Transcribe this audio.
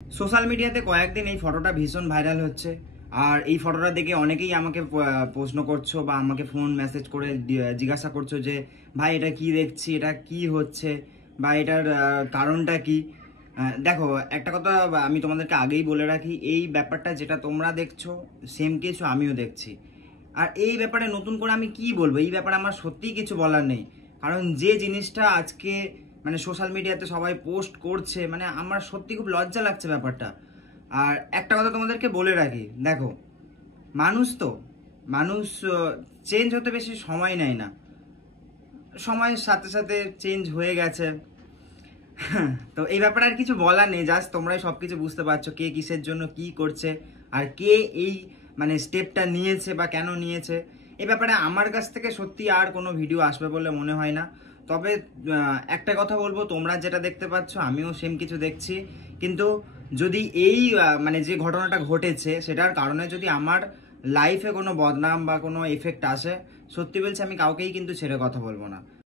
Social মিডিয়াতে কয়েকদিন এই ফটোটা ভীষণ ভাইরাল হচ্ছে। আর এই ফটোটা দেখে অনেকেই আমাকে প্রশ্ন করছো বা আমাকে ফোন মেসেজ করে জিজ্ঞাসা করছো যে ভাই এটা কি দেখছি, এটা কি হচ্ছে, বা এটার কারণটা কি। দেখো, একটা কথা আমি তোমাদেরকে আগেই বলে রাখি, এই ব্যাপারটা যেটা তোমরা দেখছো সেম কিছু আমিও দেখছি। আর এই ব্যাপারে নতুন করে আমি কি বলবো, এই ব্যাপারে আমার সত্যিই কিছু বলার নেই। কারণ যে জিনিসটা আজকে মানে সোশ্যাল মিডিয়াতে সবাই পোস্ট করছে, মানে আমার সত্যি খুব লজ্জা লাগছে ব্যাপারটা। আর একটা কথা তোমাদেরকে বলে রাখি, দেখো, মানুষ চেঞ্জ হতে বেশি সময় নেয় না, সময়ের সাথে সাথে চেঞ্জ হয়ে গেছে। তো এই ব্যাপারে আর কিছু বলার নেই, জাস্ট তোমরাই সবকিছু বুঝতে পারছো কে কিসের জন্য কি করছে আর কে এই মানে স্টেপটা নিয়েছে বা কেন নিয়েছে। এই ব্যাপারে আমার কাছ থেকে সত্যি আর কোনো ভিডিও আসবে বলে মনে হয় না। তবে একটা কথা বলবো, তোমরা যেটা দেখতে পাচ্ছ আমিও সেম কিছু দেখছি। কিন্তু যদি এই মানে যে ঘটনাটা ঘটেছে সেটার কারণে যদি আমার লাইফে কোনো বদনাম বা কোনো এফেক্ট আসে, সত্যি বলছি আমি কাউকেই কিন্তু ছেড়ে কথা বলবো না।